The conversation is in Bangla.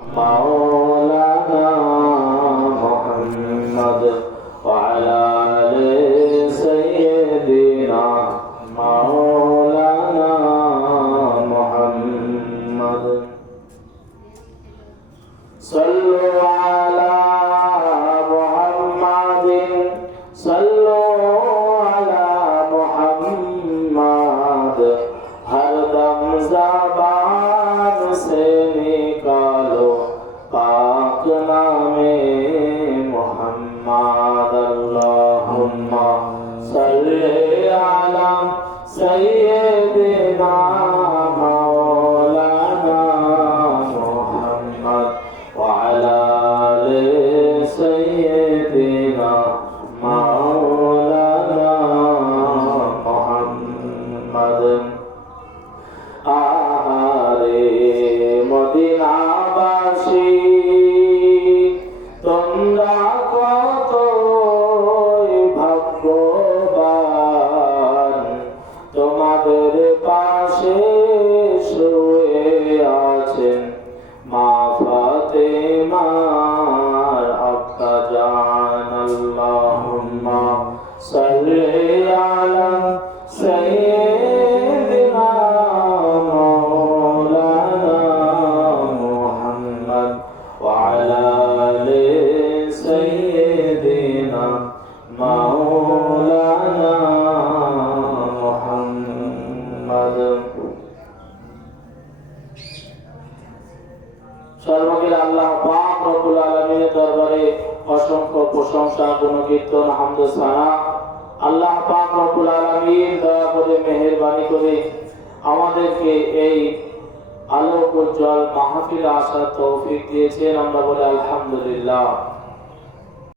مولانا محمد وعلى آل سيدنا مولانا محمد صلوا على محمد صلوا على محمد हर दम ज़बान से निकालो पाक नामे मोहम्मद अल्लाहुम्मा सल्ली अला सय्यिदिना मौलाना मुहम्मद व अला आलि सय्यिदिना मौलाना मुहम्मद आहारे मदीनाबासी তোমরা কতই ভাগ্যবান তোমাদের পাশে শুয়ে আছেন মা ফাতেমার আব্বা জান আল্লাহুম্মা সাল্লি আলা সাইয়্যিদিনা মাওলানা মুহাম্মদ ওয়া আলা আলি সাইয়্যিদিনা মাওলানা মুহাম্মদ। সর্বকাল আল্লাহ পাক রব্বুল আলামিনের দরবারে অসংখ্য প্রশংসা গুণকীর্তন হামদ সানা। আল্লাহ পাক রব্বুল আলামিন দয়া করে মেহেরবানি করে আমাদেরকে এই আলোক উজ্জ্বল মাহফিলে আসার তৌফিক দিয়েছেন। আমরা বলি আলহামদুলিল্লাহ।